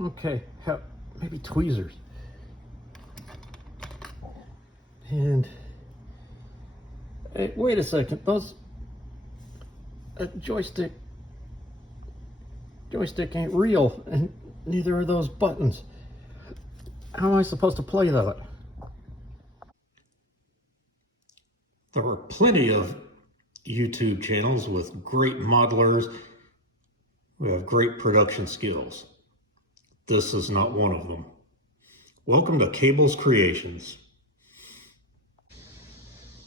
Okay, maybe tweezers. And hey, wait a second, those joystick ain't real, and neither are those buttons. How am I supposed to play that? There are plenty of YouTube channels with great modelers who have great production skills. This is not one of them. Welcome to Cables Creations.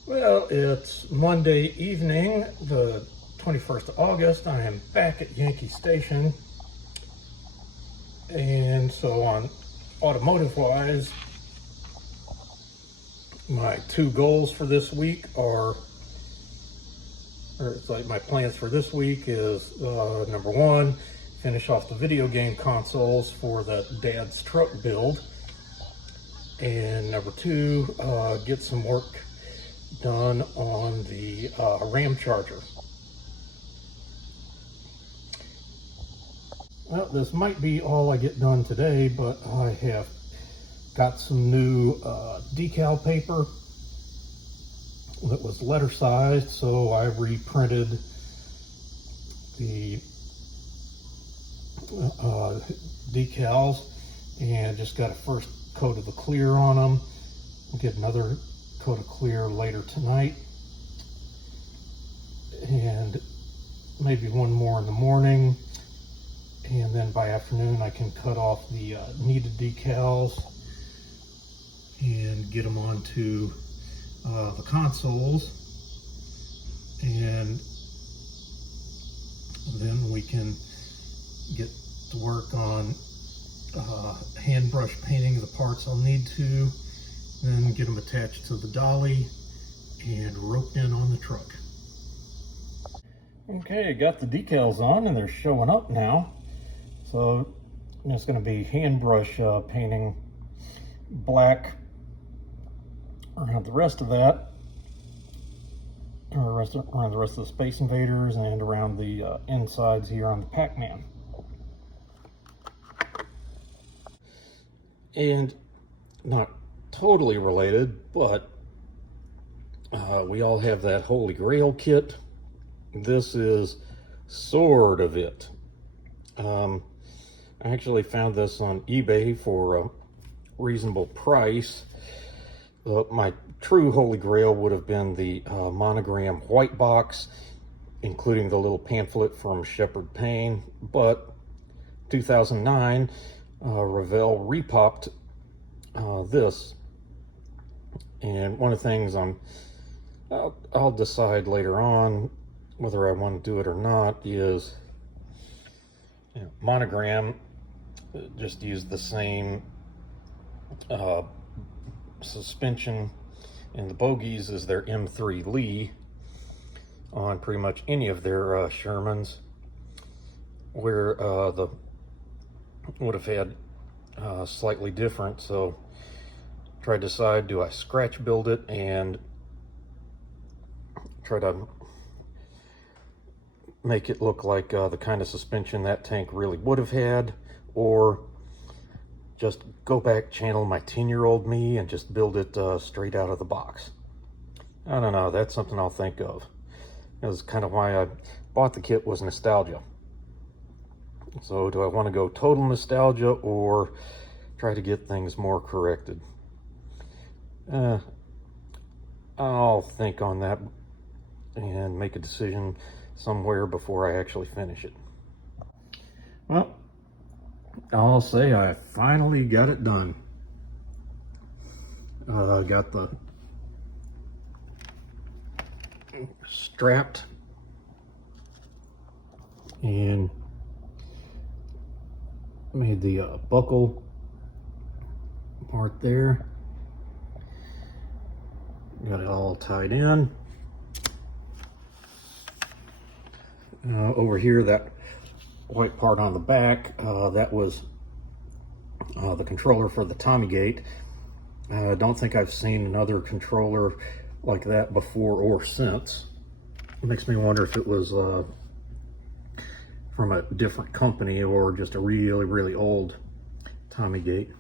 Well, it's Monday evening, the 21st of August. I am back at Yankee Station. And so on automotive-wise, my two goals for this week are, or it's like my plans for this week is, number one, finish off the video game consoles for the Dad's truck build. And number two, get some work done on the RAM charger. Well, this might be all I get done today, but I have got some new decal paper that was letter sized, so I reprinted the decals and just got a first coat of the clear on them. We'll get another coat of clear later tonight, and maybe one more in the morning, and then by afternoon I can cut off the needed decals and get them onto the consoles, and then we can get to work on hand brush painting the parts I'll need to, then get them attached to the dolly and roped in on the truck. Okay, got the decals on and they're showing up now. So it's going to be hand brush painting black around the rest of that, or around the rest of the Space Invaders and around the insides here on the Pac-Man. And not totally related, but we all have that Holy Grail kit. This is sort of it. I actually found this on eBay for a reasonable price. My true Holy Grail would have been the Monogram white box, including the little pamphlet from Shepherd Payne, but 2009, Revell repopped this. And one of the things I'll decide later on whether I want to do it or not is, Monogram just used the same suspension in the bogies as their M3 Lee on pretty much any of their Shermans, where the would have had slightly different. So try to decide, do I scratch build it and try to make it look like the kind of suspension that tank really would have had, or just go back, channel my 10-year-old me and just build it straight out of the box. I don't know, that's something I'll think of. That's kind of why I bought the kit, was nostalgia. So do I want to go total nostalgia or try to get things more corrected? I'll think on that and make a decision somewhere before I actually finish it. Well, I'll say I finally got it done. Got the strapped and made the buckle part there. Got it all tied in. Over here, that white part on the back, that was the controller for the Tommygate. I don't think I've seen another controller like that before or since. It makes me wonder if it was from a different company or just a really, really old Tommygate.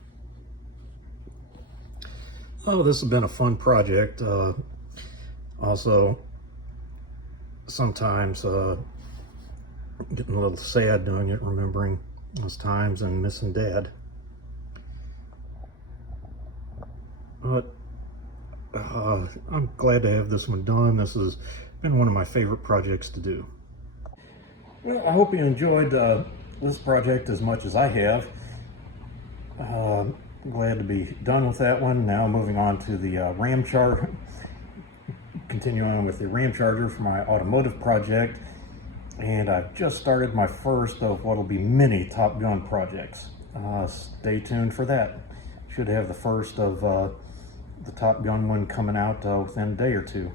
Oh, this has been a fun project. Also, sometimes getting a little sad doing it, remembering those times and missing Dad. But I'm glad to have this one done. This has been one of my favorite projects to do. Well, I hope you enjoyed this project as much as I have. Glad to be done with that one. Now moving on to the Ram Charger. Continuing on with the Ram Charger for my automotive project. And I've just started my first of what will be many Top Gun projects. Stay tuned for that. Should have the first of the Top Gun one coming out within a day or two.